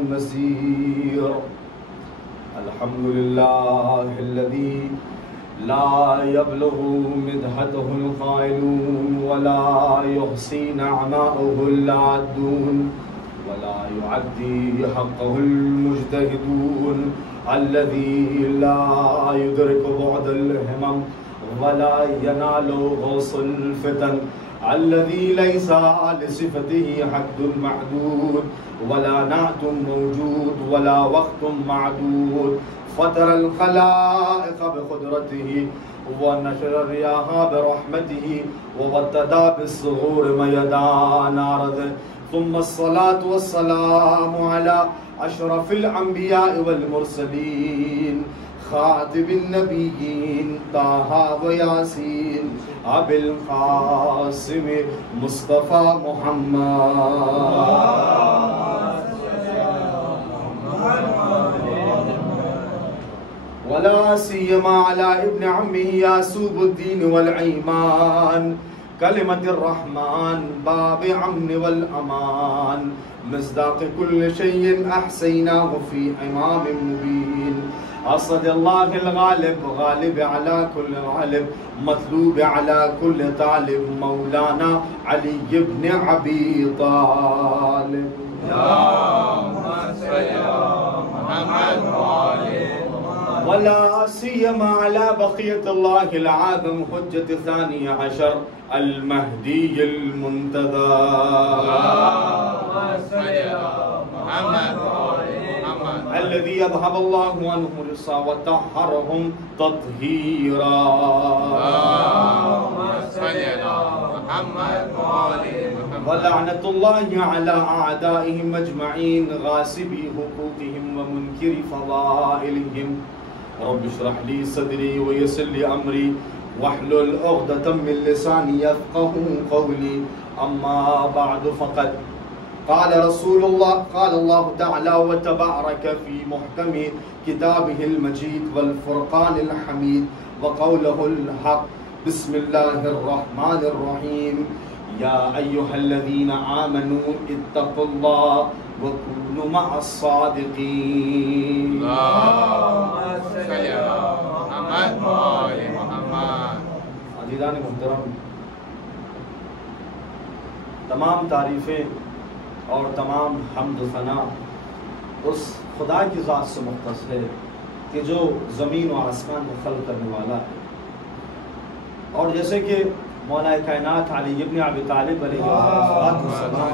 النذير. الحمد لله الذي لا يبلغ مدحته القائلون ولا يحصي نعماءه العادون ولا يعدي حقه المجتهدون. الذي لا يدرك بعد الهمم ولا ينال غوص الفتن. الذي ليس لصفته حد معدود ولا نعت موجود ولا وقت معدود. فطر الخلائق بقدرته ونشر الرياح برحمته وابتدى بالصغور ميدان أرضه. ثم الصلاة والسلام على أشرف الأنبياء والمرسلين خاتم النبيين طه وياسين أبي القاسم مصطفى محمد ولا سيما على ابن عمه يعقوب الدين والإيمان كلمة الرحمن باب أمن والأمان مصداق كل شيء أحصيناه في إمام مبين. أسد الله الغالب غالب على كل غالب مطلوب على كل طالب مولانا علي بن أبي طالب. اللهم صل على محمد وآله ولا سيما على بقية الله العاظم حجة ثاني عشر المهدي المنتظر. اللهم صل على محمد وآله الذي يذهب الله عنهم الرجس وطهرهم تطهيرا. اللهم صل على محمد وآله ولعنة الله على أعدائهم أجمعين غاصبي حقوقهم ومنكر فضائلهم. رب اشرح لي صدري ويسر لي أمري واحلل عقدة من لساني يفقهوا قولي. أما بعد فقد قال رسول الله قال الله تعالى وتبارك في محكم كتابه المجيد والفرقان الحميد وقوله الحق. بسم الله الرحمن الرحيم. يا أيها الذين آمنوا اتقوا الله وكونوا مع الصادقين. اللهم صل على محمد وآل محمد. عزیزان محترم، تمام تعریفیں اور تمام حمد و ثنا اس خدا کی ذات سے مختص ہے کہ جو زمین و آسمان کو خلق کرنے والا ہے. اور جیسے کہ مولا کائنات علی ابن ابی طالب علیہ السلام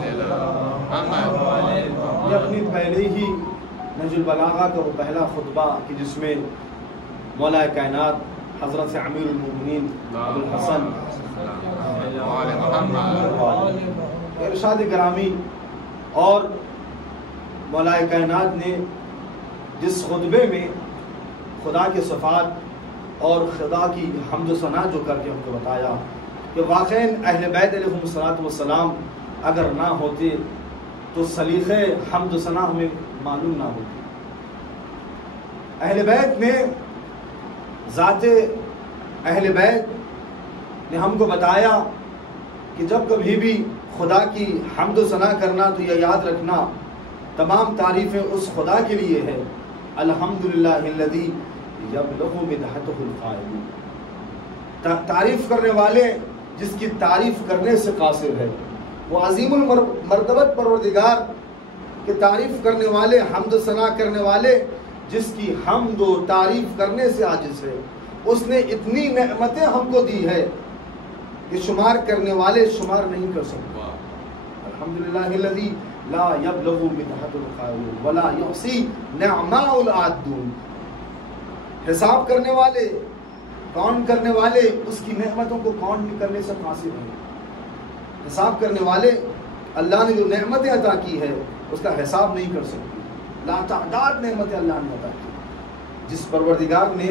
یہ اپنی پہلے ہی نہج البلاغہ کا وہ پہلا خطبہ کہ جس میں مولا کائنات حضرت امیر المومنین ابو الحسن ارشاد گرامی اور مولا کائنات نے جس خطبے میں خدا کے صفات اور خدا کی حمد و ثنا جو کر کے ہم کو بتایا کہ واقعاً اہل بیت علیہم السلام اگر نہ ہوتے تو سلیقے حمد و ثنا ہمیں معلوم نہ ہوتی. اہل بیت نے ذات اہل بیت نے ہم کو بتایا کہ جب کبھی بھی خدا کی حمد و ثنا کرنا تو یہ یاد رکھنا تمام تعریفیں اس خدا کے لیے ہے. الحمدللہ الذی یبلغ مدحتہ القائلون. تعریف کرنے والے جس کی تعریف کرنے سے قاصر ہے، وہ عظیم المرتبت پروردگار کہ تعریف کرنے والے حمد و ثنا کرنے والے جس کی حمد و تعریف کرنے سے عاجز ہے. اس نے اتنی نعمتیں ہم کو دی ہے کہ شمار کرنے والے شمار نہیں کر سکتے. الحمدللہ الذی لا یبلغ مدحتہ القائلون ولا یحصی نعماء العادون. حساب کرنے والے، کاؤنٹ کرنے والے اس کی نعمتوں کو کاؤنٹ کرنے سے قاصر ہیں. حساب کرنے والے اللہ نے جو نعمتیں عطا کی ہے اس کا حساب نہیں کر سکتے. لا تعداد نعمتیں اللہ نے عطا کی. جس پروردگار نے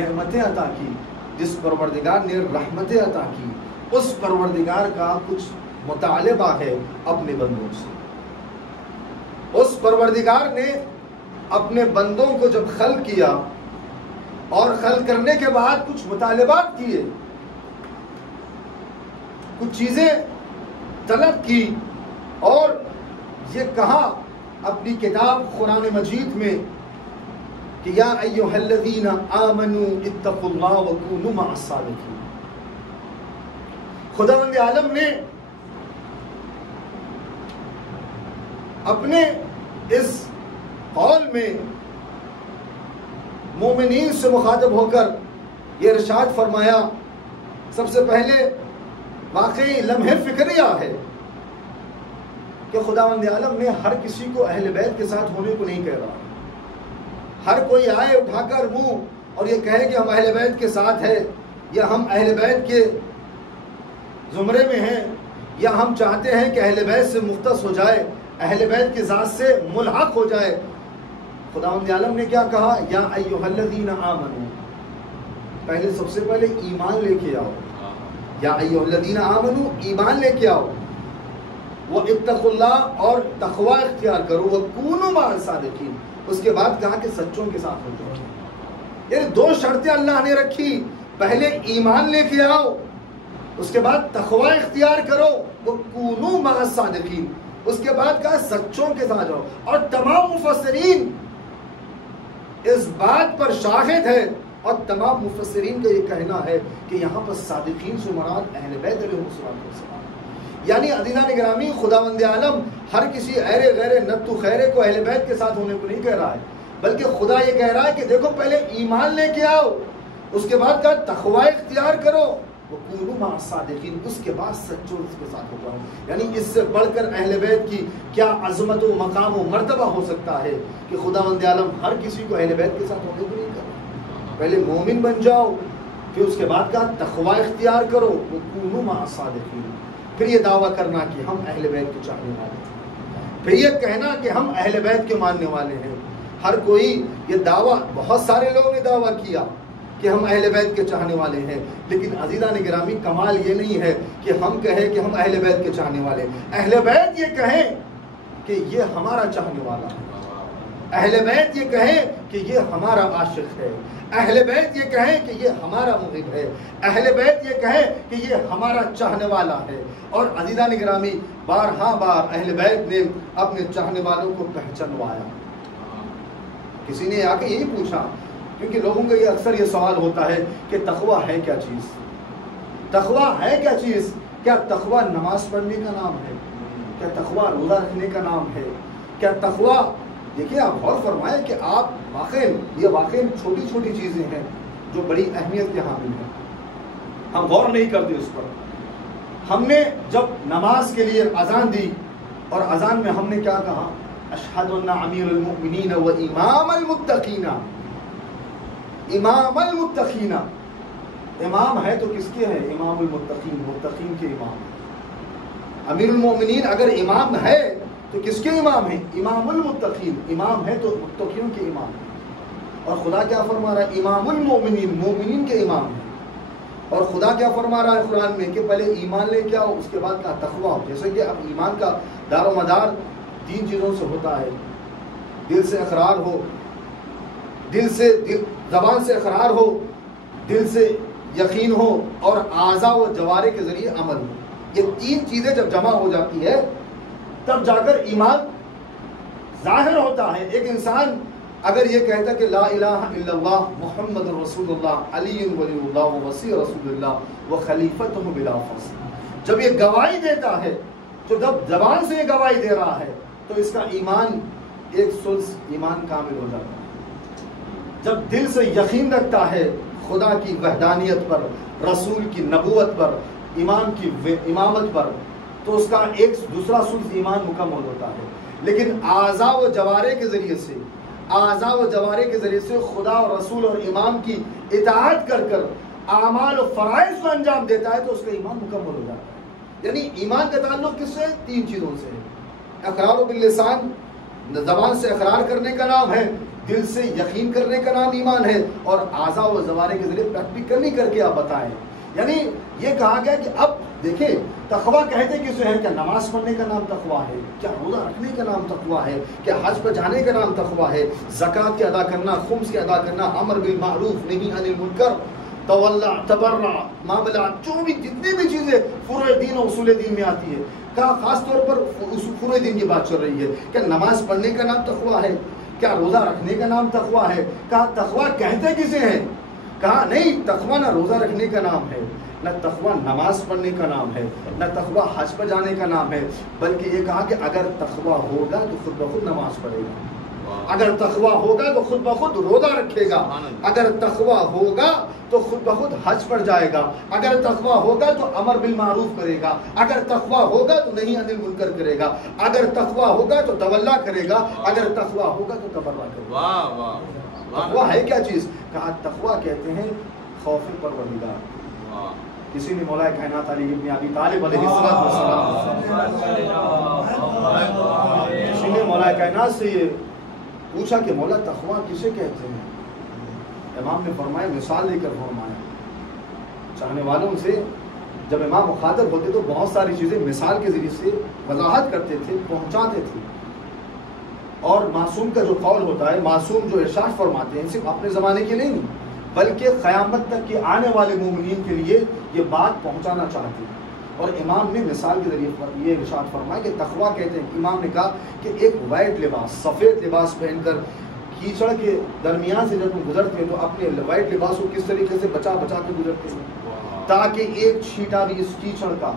نعمتیں عطا کی، جس پروردگار نے رحمتیں عطا کی، اس پروردگار کا کچھ مطالبہ ہے اپنے بندوں سے. اس پروردگار نے اپنے بندوں کو جب خلق کیا اور خلق کرنے کے بعد کچھ مطالبات کیے، کچھ چیزیں طلب کی اور یہ کہا اپنی کتاب قرآن مجید میں کہ یا ایھا الذین آمنوا اتقوا اللہ وکونوا مع الصادقین. خداوند عالم نے اپنے اس قول میں مومنین سے مخاطب ہو کر یہ ارشاد فرمایا. سب سے پہلے واقعی لمحہ فکریہ ہے کہ خداوند عالم نے ہر کسی کو اہل بیت کے ساتھ ہونے کو نہیں کہہ رہا. ہر کوئی آئے اٹھا کر منہ اور یہ کہے کہ ہم اہل بیت کے ساتھ ہیں، یا ہم اہل بیت کے زمرے میں ہیں، یا ہم چاہتے ہیں کہ اہل بیت سے مختص ہو جائے، اہل بیت کی ذات سے ملحق ہو جائے. خداوند عالم نے کیا کہا؟ یا ایھا الذین آمنوا. پہلے سب سے پہلے ایمان لے کے آؤ. یا ایھا الذین آمنوا، ایمان لے کے آؤ. واتقوا اللہ، اور تقوی اختیار کرو. وکونوا مع الصادقین، اس کے بعد کہا کہ سچوں کے ساتھ ہو جاؤ. یعنی دو شرطیں اللہ نے رکھی. پہلے ایمان لے کے آؤ، اس کے بعد تقوی اختیار کرو. وکونوا مع الصادقین، اس کے بعد کہا سچوں کے ساتھ جاؤ. اور تمام مفسرین اس بات پر شاہد ہے، اور تمام مفسرین کا یہ کہنا ہے کہ یہاں پر صادقین سے مراد اہل بیت علیہ السلام. یعنی عزیزان گرامی، خداوند عالم ہر کسی ایرے غیر نتو خیرے کو اہل بیت کے ساتھ ہونے کو نہیں کہہ رہا ہے، بلکہ خدا یہ کہہ رہا ہے کہ دیکھو پہلے ایمان لے کے آؤ، اس کے بعد کہا تقوی اختیار کرو. وکونوا مع الصادقین، اس کے بعد سچوں کے ساتھ ہو جاؤ. یعنی اس سے بڑھ کر اہل بیت کی کیا عظمت و مقام و مرتبہ ہو سکتا ہے کہ خداوند عالم ہر کسی کو اہل بیت کے ساتھ ہونے کو نہیں کر رہا. پہلے مومن بن جاؤ، پھر اس کے بعد کہا تقوی اختیار کرو. وکونوا مع الصادقین، پھر یہ دعویٰ کرنا کہ ہم اہل بیت کے چاہنے والے ہیں، پھر یہ کہنا کہ ہم اہل بیت کے ماننے والے ہیں. ہر کوئی یہ دعویٰ، بہت سارے لوگوں نے دعویٰ کیا کہ ہم اہل بیت کے چاہنے والے ہیں، لیکن عزیزان گرامی کمال یہ نہیں ہے کہ ہم کہیں کہ ہم اہل بیت کے چاہنے والے ہیں. اہل بیت یہ کہیں کہ یہ ہمارا چاہنے والا ہے. اہل بیت یہ کہیں کہ یہ ہمارا عاشق ہے. اہل بیت یہ کہیں کہ یہ ہمارا محب ہے. اہل بیت یہ کہیں کہ یہ ہمارا چاہنے والا ہے. اور عزیزان گرامی بارہا بار اہل بیت نے اپنے چاہنے والوں کو پہچانوایا. کسی نے آ کے یہی پوچھا، کیونکہ لوگوں کا یہ اکثر یہ سوال ہوتا ہے کہ تقویٰ ہے کیا چیز؟ تقویٰ ہے کیا چیز؟ کیا تقویٰ نماز پڑھنے کا نام ہے؟ کیا تقویٰ روزہ رکھنے کا نام ہے؟ کیا تقویٰ، دیکھیے آپ غور فرمائیں کہ آپ واقعی چھوٹی چھوٹی چیزیں ہیں جو بڑی اہمیت کے حامل ہیں. ہم غور نہیں کرتے اس پر. ہم نے جب نماز کے لیے اذان دی، اور اذان میں ہم نے کیا کہا؟ اشہد ان امیر المؤمنین و امام المتقین. امام المتقین، امام ہے تو کس کے ہے؟ امام المتقین، متقین کے امام. امیر المؤمنین اگر امام ہے تو کس کے امام ہیں؟ امام المتقین. امام ہے تو متقین کے امام ہیں. اور خدا کیا فرما رہا ہے؟ امام المؤمنین، مومنین کے امام ہیں. اور خدا کیا فرما رہا ہے قرآن میں کہ پہلے ایمان لے کے آؤ، اس کے بعد کہا تقویٰ. جیسے کہ اب ایمان کا دار و مدار 3 چیزوں سے ہوتا ہے. دل سے اقرار ہو، زبان سے اقرار ہو، دل سے یقین ہو، اور اعضاء و جوارح کے ذریعے عمل ہو. یہ 3 چیزیں جب جمع ہو جاتی ہے تب جا کر ایمان ظاہر ہوتا ہے. ایک انسان اگر یہ کہتا کہ لا الہ الا اللہ محمد رسول اللہ علی ولی اللہ وصی رسول اللہ و خلیفتہ بلا فصل، جب یہ گواہی دیتا ہے، تو جب زبان سے یہ گواہی دے رہا ہے تو اس کا ایمان 100% ایمان کامل ہو جاتا ہے. جب دل سے یقین رکھتا ہے خدا کی وحدانیت پر، رسول کی نبوت پر، امام کی امامت پر، تو اس کا دوسرا ثلث ایمان مکمل ہوتا ہے. لیکن اعضاء و جوارح کے ذریعے سے خدا اور رسول اور امام کی اطاعت کر کر اعمال و فرائض کو انجام دیتا ہے تو اس کا ایمان مکمل ہو جاتا ہے. یعنی ایمان کا تعلق کس سے؟ 3 چیزوں سے ہے. اقرار باللسان، زبان سے اقرار کرنے کا نام ہے، دل سے یقین کرنے کا نام ایمان ہے، اور اعضاء و جوارح کے ذریعے پریکٹیکلی کر کے آپ بتائیں. یعنی یہ کہا گیا کہ اب دیکھیں تقویٰ کہتے کسے ہیں؟ کیا نماز پڑھنے کا نام تقویٰ ہے؟ کیا روزہ رکھنے کا نام تقویٰ ہے؟ کیا حج پہ جانے کا نام تقویٰ ہے؟ زکوٰۃ کے ادا کرنا، خمس کے ادا کرنا، امر بالمعروف نہی عن المنکر، تولا تبرع، معاملات، جو بھی جتنی بھی چیزیں فروع دین و اصول دین میں آتی ہے، کہا خاص طور پر پورے دن کی بات چل رہی ہے کہ نماز پڑھنے کا نام تقویٰ ہے؟ کیا روزہ رکھنے کا نام تقویٰ ہے؟ کہا تقویٰ کہتے کسے ہیں؟ کہا نہیں، تقویٰ نہ روزہ رکھنے کا نام ہے، نہ تقویٰ نماز پڑھنے کا نام ہے، نہ تقویٰ حج پر جانے کا نام ہے، بلکہ یہ کہا کہ اگر تقویٰ ہوگا تو خود بخود نماز پڑھے گا، اگر تقویٰ ہوگا تو خود بخود روزہ رکھے گا، اگر تقویٰ ہوگا تو خود بخود حج پر جائے گا، اگر تقویٰ ہوگا تو امر بالمعروف کرے گا، اگر تقویٰ ہوگا تو نہی عن المنکر کرے گا، اگر تقویٰ ہوگا تو تولا کرے گا، اگر تقویٰ ہوگا تو تبرع کرے گا۔ تقویٰ ہے کیا چیز؟ کہا تقویٰ کہتے ہیں خوف پروردگار۔ کسی نے مولا کائنات علی ابن ابی طالب علیہ السلام کسی نے مولا کائنات سے یہ پوچھا کہ مولا تقویٰ کسے کہتے ہیں؟ امام نے فرمایا، مثال لے کر فرمایا، چاہنے والوں سے جب امام مخاطب ہوتے تو بہت ساری چیزیں مثال کے ذریعے سے وضاحت کرتے تھے، پہنچاتے تھے، اور معصوم کا جو قول ہوتا ہے، معصوم جو ارشاد فرماتے ہیں، صرف اپنے زمانے کے لیے نہیں بلکہ قیامت تک کے آنے والے مومنین کے لیے یہ بات پہنچانا چاہتے ہیں۔ اور امام نے مثال کے ذریعے یہ ارشاد فرمایا کہ تقویٰ کہتے ہیں، امام نے کہا کہ ایک وائٹ لباس، سفید لباس پہن کر کیچڑ کے درمیان سے جب گزرتے ہیں تو اپنے وائٹ لباس کو کس طریقے سے بچا بچا کے گزرتے ہیں تاکہ ایک چھینٹا بھی اس کیچڑ کا،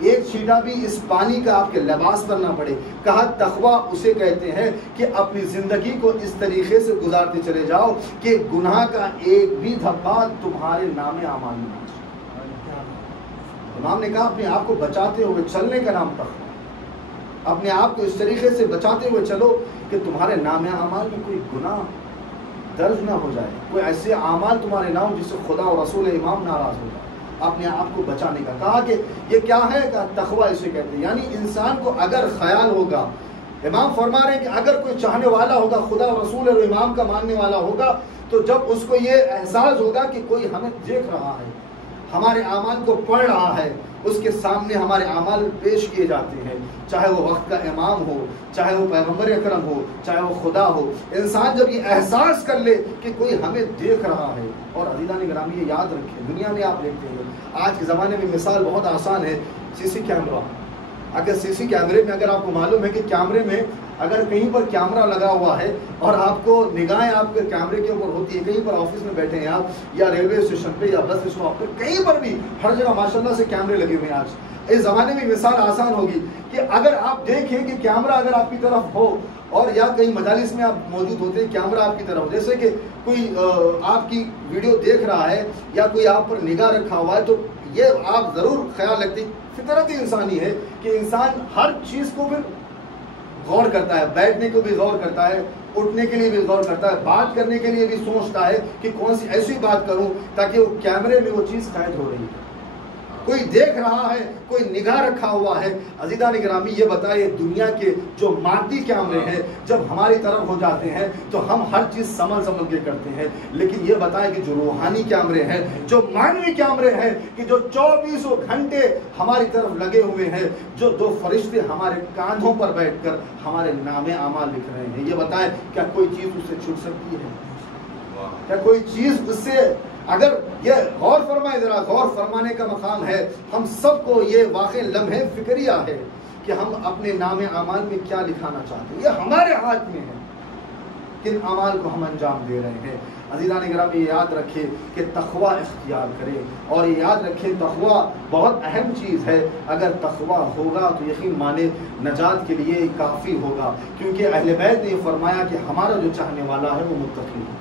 ایک چھینٹا بھی اس پانی کا آپ کے لباس پر نہ پڑے۔ کہا تقویٰ اسے کہتے ہیں کہ اپنی زندگی کو اس طریقے سے گزارتے چلے جاؤ کہ گناہ کا ایک بھی دھبا تمہارے نام اعمال میں نہ جائے۔ امام نے کہا اپنے آپ کو بچاتے ہوئے چلنے کا نام تقویٰ، اپنے آپ کو اس طریقے سے بچاتے ہوئے چلو کہ تمہارے نام اعمال میں کوئی گناہ درج نہ ہو جائے، کوئی ایسے اعمال تمہارے نہ ہو جس سے خدا اور رسول امام ناراض ہو جائے۔ اپنے آپ کو بچانے کا کہا کہ یہ کیا ہے؟ کہ تقویٰ اسے کہتے ہیں، یعنی انسان کو اگر خیال ہوگا، امام فرما رہے ہیں کہ اگر کوئی چاہنے والا ہوگا، خدا اور رسول اور امام کا ماننے والا ہوگا، تو جب اس کو یہ احساس ہوگا کہ کوئی ہمیں دیکھ رہا ہے، ہمارے اعمال کو پڑھ رہا ہے، اس کے سامنے ہمارے اعمال پیش کیے جاتے ہیں، چاہے وہ وقت کا امام ہو، چاہے وہ پیغمبر اکرم ہو، چاہے وہ خدا ہو، انسان جب یہ احساس کر لے کہ کوئی ہمیں دیکھ رہا ہے۔ اور عزیزان گرامی یہ یاد رکھیں، دنیا میں آپ دیکھتے ہیں آج کے زمانے میں مثال بہت آسان ہے، سی سی کیمرہ۔ اگر سی سی کیمرے میں اگر آپ کو معلوم ہے کہ کیمرے میں اگر کہیں پر کیمرہ لگا ہوا ہے اور آپ کو نگاہیں آپ کے کیمرے کے اوپر ہوتی ہے، کہیں پر آفس میں بیٹھے ہیں آپ یا ریلوے اسٹیشن پہ یا بس اسٹاپ پہ، کہیں پر بھی ہر جگہ ماشاءاللہ سے کیمرے لگے ہوئے ہیں۔ آج اس زمانے میں مثال آسان ہوگی کہ اگر آپ دیکھیں کہ کیمرہ اگر آپ کی طرف ہو اور یا کئی مجالس میں آپ موجود ہوتے ہیں، کیمرہ آپ کی طرف ہو، جیسے کہ کوئی آپ کی ویڈیو دیکھ رہا ہے یا کوئی آپ پر نگاہ رکھا ہوا ہے، تو یہ آپ ضرور خیال رکھتے، فطرت انسانی ہے کہ انسان ہر چیز کو پھر غور کرتا ہے، بیٹھنے کو بھی غور کرتا ہے، اٹھنے کے لیے بھی غور کرتا ہے، بات کرنے کے لیے بھی سوچتا ہے کہ کون سی ایسی بات کروں تاکہ وہ کیمرے میں وہ چیز قید ہو رہی ہے، کوئی دیکھ رہا ہے، کوئی نگاہ رکھا ہوا ہے۔ عزیزان گرامی یہ بتائیے، دنیا کے جو مادی کیمرے ہیں جب ہماری طرف ہو جاتے ہیں تو ہم ہر چیز سنبھل کے کرتے ہیں، لیکن یہ بتائیں کہ جو روحانی کیمرے ہیں، جو معنوی کیمرے ہیں، کہ جو 24 گھنٹے ہماری طرف لگے ہوئے ہیں، جو دو فرشتے ہمارے کاندھوں پر بیٹھ کر ہمارے نام اعمال لکھ رہے ہیں، یہ بتائیں کیا کوئی چیز اس سے چھوٹ سکتی ہے؟ کیا کوئی چیز اس سے، اگر یہ غور فرمائے، ذرا غور فرمانے کا مقام ہے، ہم سب کو یہ واقع لمحے فکریہ ہے کہ ہم اپنے نام اعمال میں کیا لکھانا چاہتے ہیں، یہ ہمارے ہاتھ میں ہے، کن اعمال کو ہم انجام دے رہے ہیں۔ عزیزان گرامی یہ یاد رکھے کہ تقویٰ اختیار کرے، اور یہ یاد رکھے تقویٰ بہت اہم چیز ہے، اگر تقویٰ ہوگا تو یقین مانے نجات کے لیے کافی ہوگا، کیونکہ اہل بیت نے یہ فرمایا کہ ہمارا جو چاہنے والا ہے وہ متقی ہے۔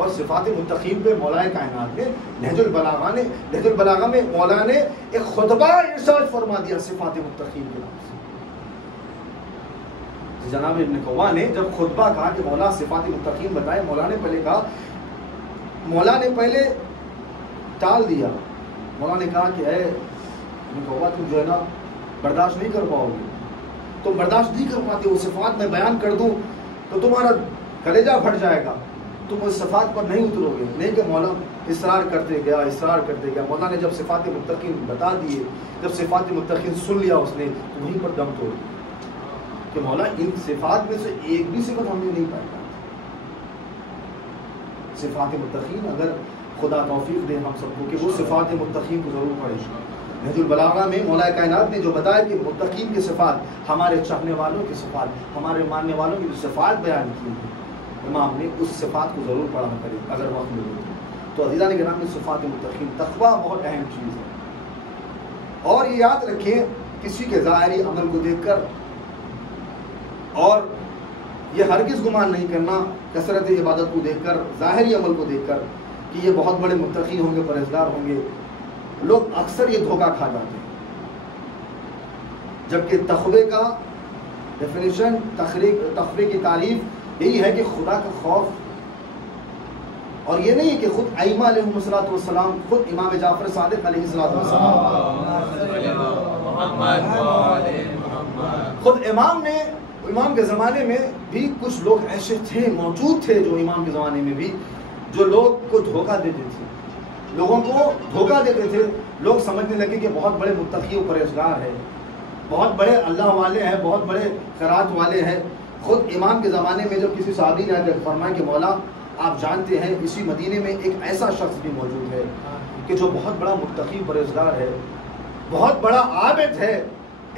اور صفات متقین پہ مولا کائنات نے نہج البلاغہ میں مولا نے ایک خطبہ ارشاد فرما دیا صفات متقین کے نام سے۔ جناب ابن قوا نے جب خطبہ کہا کہ مولا صفات متقین بتائے، مولا نے پہلے کہا، مولا نے پہلے ٹال دیا، مولا نے کہا کہ اے ابن قوا تم جو ہے نا برداشت نہیں کر پاؤ گے، تم برداشت نہیں کر پاتے، وہ صفات میں بیان کر دوں تو تمہارا کلیجہ پھٹ جائے گا، تم اس صفات پر نہیں اترو گے۔ نہیں کہ مولا اصرار کرتے گیا، مولا نے جب صفات متقین بتا دیے، جب صفات متقین سن لیا اس نے، تو وہیں پر دم توڑ دیا کہ مولا ان صفات میں سے ایک بھی صفت ہم نے نہیں پائی۔ صفات متقین اگر خدا توفیق دے ہم سب کو کہ وہ صفات متقین کو ضرور پڑھیں، نہج البلاغہ میں مولا کائنات نے جو بتایا کہ متقین کی صفات، ہمارے چاہنے والوں کی صفات، ہمارے ماننے والوں کی جو صفات بیان کی ہیں، امام نے اس صفات کو ضرور پڑھا کرے اگر وقت ملے تو۔ عزیزان کے نام میں صفات متقین، تقویٰ بہت اہم چیز ہے۔ اور یہ یاد رکھیں کسی کے ظاہری عمل کو دیکھ کر اور یہ ہرگز گمان نہیں کرنا کثرت عبادت کو دیکھ کر، ظاہری عمل کو دیکھ کر کہ یہ بہت بڑے متقی ہوں گے، پرہیزگار ہوں گے۔ لوگ اکثر یہ دھوکہ کھا جاتے ہیں، جبکہ تقوی کا ڈیفینیشن، تقوی کی تعریف یہی ہے کہ خدا کا خوف، اور یہ نہیں کہ خود ائمہ علیہم الصلوۃ والسلام، خود امام جعفر صادق علیہ الصلوۃ والسلام، خود امام کے زمانے میں بھی کچھ لوگ ایسے تھے، موجود تھے جو امام کے زمانے میں بھی جو لوگ کو دھوکہ دیتے تھے، لوگوں کو دھوکہ دیتے تھے۔ لوگ سمجھنے لگے کہ بہت بڑے متقی و پرہیزگار ہیں، بہت بڑے اللہ والے ہیں، بہت بڑے خیرات والے ہیں۔ خود امام کے زمانے میں جب کسی صحابی نے فرمایا کہ مولا آپ جانتے ہیں اسی مدینے میں ایک ایسا شخص بھی موجود ہے کہ جو بہت بڑا متقی پرہیزگار ہے، بہت بڑا عابد ہے۔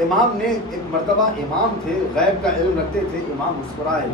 امام نے ایک مرتبہ، امام تھے، غیب کا علم رکھتے تھے، امام مسکرائے۔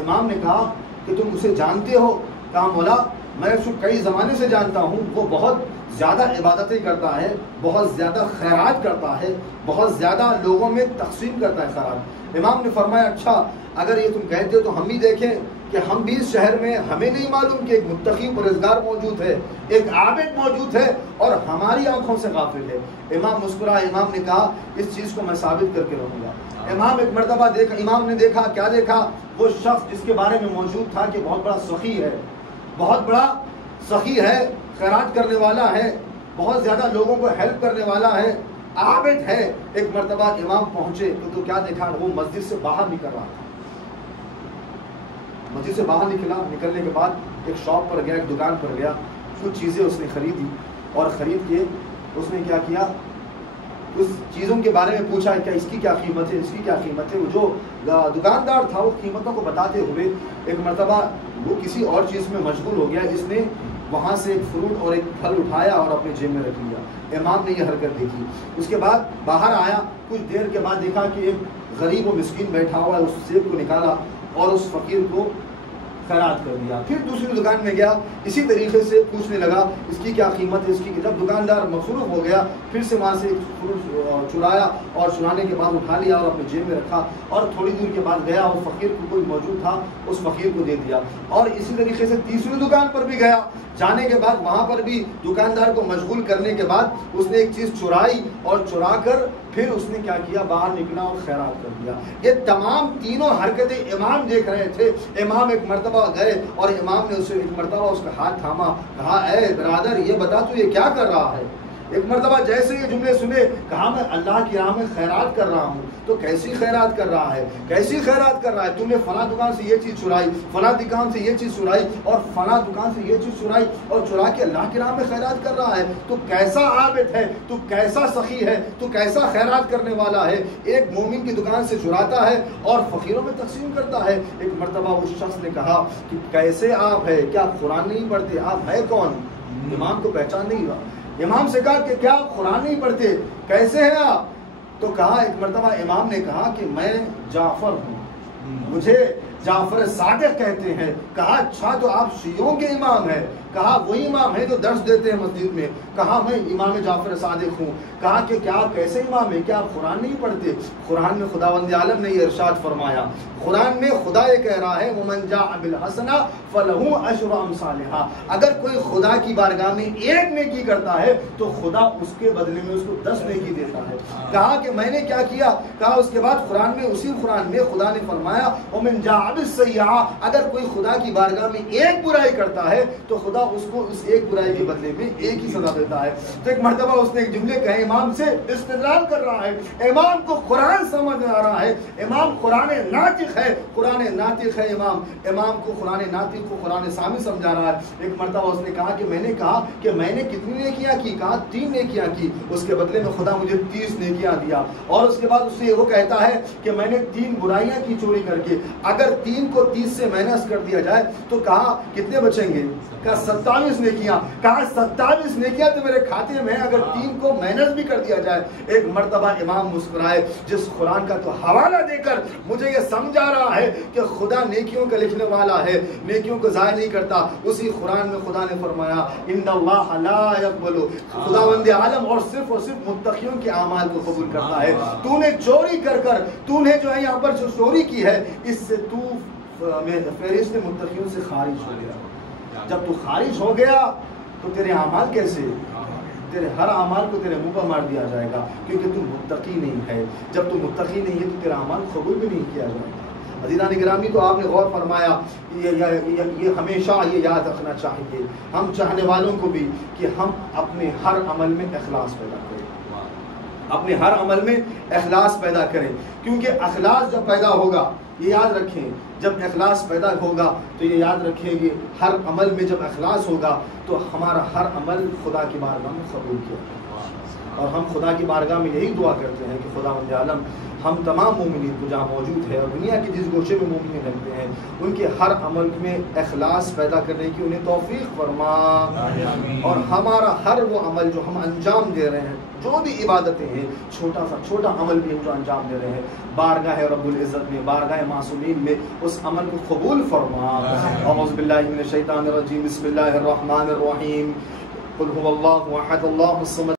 امام نے کہا کہ تم اسے جانتے ہو؟ کہا مولا میں اس کو کئی زمانے سے جانتا ہوں، وہ بہت زیادہ عبادتیں کرتا ہے، بہت زیادہ خیرات کرتا ہے، بہت زیادہ لوگوں میں تقسیم کرتا ہے خیرات۔ امام نے فرمایا اچھا اگر یہ تم کہتے ہو تو ہم بھی دیکھیں کہ ہم بھی اس شہر میں، ہمیں نہیں معلوم کہ ایک متقی پرہیزگار موجود ہے، ایک عابد موجود ہے اور ہماری آنکھوں سے غافل ہے۔ امام مسکرا، امام نے کہا اس چیز کو میں ثابت کر کے رہوں گا۔ امام ایک مرتبہ امام نے دیکھا، کیا دیکھا؟ وہ شخص جس کے بارے میں موجود تھا کہ بہت بڑا سخی ہے، بہت بڑا سخی ہے، خیرات کرنے والا ہے، بہت زیادہ لوگوں کو ہیلپ کرنے والا ہے، عابد ہے۔ ایک مرتبہ امام پہنچے تو کیا دیکھا؟ وہ مسجد سے باہر نکل رہا تھا۔ مسجد سے باہر نکلنے کے بعد ایک شاپ پر گیا، ایک دکان پر گیا، کچھ چیزیں اس نے خریدی اور خرید کے اس نے کیا کیا؟ اس چیزوں کے بارے میں پوچھا کہ اس کی کیا قیمت ہے، اس کی کیا قیمت ہے۔ وہ جو دکاندار تھا وہ قیمتوں کو بتاتے ہوئے ایک مرتبہ وہ کسی اور چیز میں مشغول ہو گیا، اس نے وہاں سے ایک فروٹ اور ایک پھل اٹھایا اور اپنے جیب میں رکھ لیا۔ امام نے یہ حرکت دیکھی، اس کے بعد باہر آیا، کچھ دیر کے بعد دیکھا کہ ایک غریب و مسکین بیٹھا ہوا ہے، اس سیب کو نکالا اور اس فقیر کو خیرات کر دیا۔ پھر دوسری دکان میں گیا، اسی طریقے سے پوچھنے لگا اس کی کیا قیمت ہے، اس کی۔ جب دکاندار مصروف ہو گیا پھر سے وہاں سے فروٹ چرایا اور چرانے کے بعد اٹھا لیا اور اپنے جیب میں رکھا، اور تھوڑی دور کے بعد گیا، وہ فقیر کو کوئی موجود تھا اس فقیر کو دے دیا۔ اور اسی طریقے سے تیسری دکان پر بھی گیا، جانے کے بعد وہاں پر بھی دکاندار کو مشغول کرنے کے بعد اس نے ایک چیز چرائی اور چرا کر پھر اس نے کیا کیا؟ باہر نکلا اور خیرات کر دیا۔ یہ تمام تینوں حرکتیں امام دیکھ رہے تھے۔ امام ایک مرتبہ گئے اور امام نے اسے ایک مرتبہ اس کا ہاتھ تھاما، کہا اے برادر یہ بتا تو یہ کیا کر رہا ہے؟ ایک مرتبہ جیسے یہ جملے سنے کہا میں اللہ کی راہ میں خیرات کر رہا ہوں۔ تو کیسی خیرات کر رہا ہے، کیسی خیرات کر رہا ہے؟ تم نے فلاں دکان سے یہ چیز چرائی، فلاں دکان سے یہ چیز چرائی اور فلاں دکان سے یہ چیز چرائی اور چرا کے اللہ کی راہ میں خیرات کر رہا ہے۔ تو کیسا عابد ہے، تو کیسا سخی ہے، تو کیسا خیرات کرنے والا ہے؟ ایک مومن کی دکان سے چراتا ہے اور فقیروں میں تقسیم کرتا ہے۔ ایک مرتبہ اس شخص نے کہا کہ کیسے آپ ہے، کیا قرآن نہیں پڑھتے؟ آپ ہے کون؟ امام کو پہچان نہیں ہوا۔ امام سے کہا کہ کیا آپ قرآن نہیں پڑھتے، کیسے ہیں آپ؟ تو کہا ایک مرتبہ امام نے کہا کہ میں جعفر ہوں، مجھے جعفر صادق کہتے ہیں۔ کہا اچھا تو آپ شیعوں کے امام ہیں؟ کہا وہی امام ہے جو درس دیتے ہیں مسجد میں۔ کہا میں امام جعفر صادق ہوں۔ کہا کہ کیا آپ کیسے امام ہیں، کیا آپ قرآن نہیں پڑھتے؟ قرآن میں خداوند عالم نے یہ ارشاد فرمایا، قرآن میں خدا یہ کہہ رہا ہے وَمَنْ جَاءَ بِالْحَسَنَةِ فَلَهُ عَشْرُ أَمْثَالِهَا، اگر کوئی خدا کی بارگاہ میں ایک نیکی کرتا ہے تو خدا اس کے بدلے میں اس کو 10 نیکی دیتا ہے۔ کہا کہ میں نے کیا کیا؟ کہا اس کے بعد قرآن میں، اسی قرآن میں خدا نے فرمایا وَمَنْ جَاءَ بِالسَّيِّئَةِ، اگر کوئی خدا کی بارگاہ میں ایک برائی کرتا ہے تو خدا اس کو اس ایک برائی کے بدلے میں ایک ہی سزا دیتا ہے۔ تو ایک مرتبہ اس نے ایک جملے کہے، امام سے استدلال کر رہا ہے، امام کو قرآن سمجھ آ رہا ہے، امام قرآن ناطق ہے، قرآن ناطق ہے امام کو قرآن ناطق کو قرآن سامع سمجھا رہا ہے۔ ایک مرتبہ اس نے کہا کہ میں نے کہا کہ میں نے کتنی نیکیاں کی؟ کہا 3 نیکیاں کی، اس کے بدلے میں خدا مجھے 30 نیکیاں دیا۔ اور اس کے بعد اس سے وہ کہتا ہے کہ میں نے 3 برائیاں کی چوری کر کے، اگر 3 کو 30 سے مائنس کر دیا جائے تو کہا کتنے بچیں گے؟ کہا 27 نیکیاں. کہا 27 نیکیاں تو میرے کھاتے میں ہیں, اگر 3 کو مائنس بھی کر دیا جائے. ایک مرتبہ امام مسکرائے, جس قرآن کا تو حوالہ دے کر مجھے یہ سمجھا رہا ہے کہ خدا نیکیوں کا لکھنے والا ہے, نیکیوں کو ضائع نہیں کرتا. اسی قرآن میں خدا نے فرمایا ان اللہ لا یقبل, خداوند عالم اور صرف متقیوں کے اعمال کو قبول کرتا ہے. تو نے چوری کر تو نے جو ہے یہاں پر جو چوری کی ہے, اس سے تو فہرست متقیوں سے خارج ہو گیا. جب تو خارج ہو گیا تو تیرے اعمال کیسے, تیرے ہر اعمال کو تیرے منہ پر مار دیا جائے گا, کیونکہ تو متقی نہیں ہے. جب تو متقی نہیں ہے تو تیرا اعمال قبول بھی نہیں کیا جائے گا. عزیزان گرامی, تو آپ نے غور فرمایا, یہ ہمیشہ یہ یاد رکھنا چاہیے ہم چاہنے والوں کو بھی کہ ہم اپنے ہر عمل میں اخلاص پیدا کریں, اپنے ہر عمل میں اخلاص پیدا کریں. کیونکہ اخلاص جب پیدا ہوگا, یہ یاد رکھیں, جب اخلاص پیدا ہوگا تو یہ یاد رکھیں کہ ہر عمل میں جب اخلاص ہوگا تو ہمارا ہر عمل خدا کی بارگاہ میں قبول کیا جائے گا. اور ہم خدا کی بارگاہ میں یہی دعا کرتے ہیں کہ خداوند عالم ہم تمام مومنین کو جہاں موجود ہے اور دنیا کے جس گوشے میں مومنین رہتے ہیں, ان کے ہر عمل میں اخلاص پیدا کرنے کی انہیں توفیق فرما. اور ہمارا ہر وہ عمل جو ہم انجام دے رہے ہیں, جو بھی عبادتیں ہیں, چھوٹا سا چھوٹا عمل بھی ہم جو انجام دے رہے ہیں, بارگاہ رب العزت میں, بارگاہ معصومین میں اس عمل کو قبول فرما. اعوذ باللہ من الشیطان الرجیم, بسم اللہ الرحمن الرحیم, قل هو اللہ احد اللہ الصمد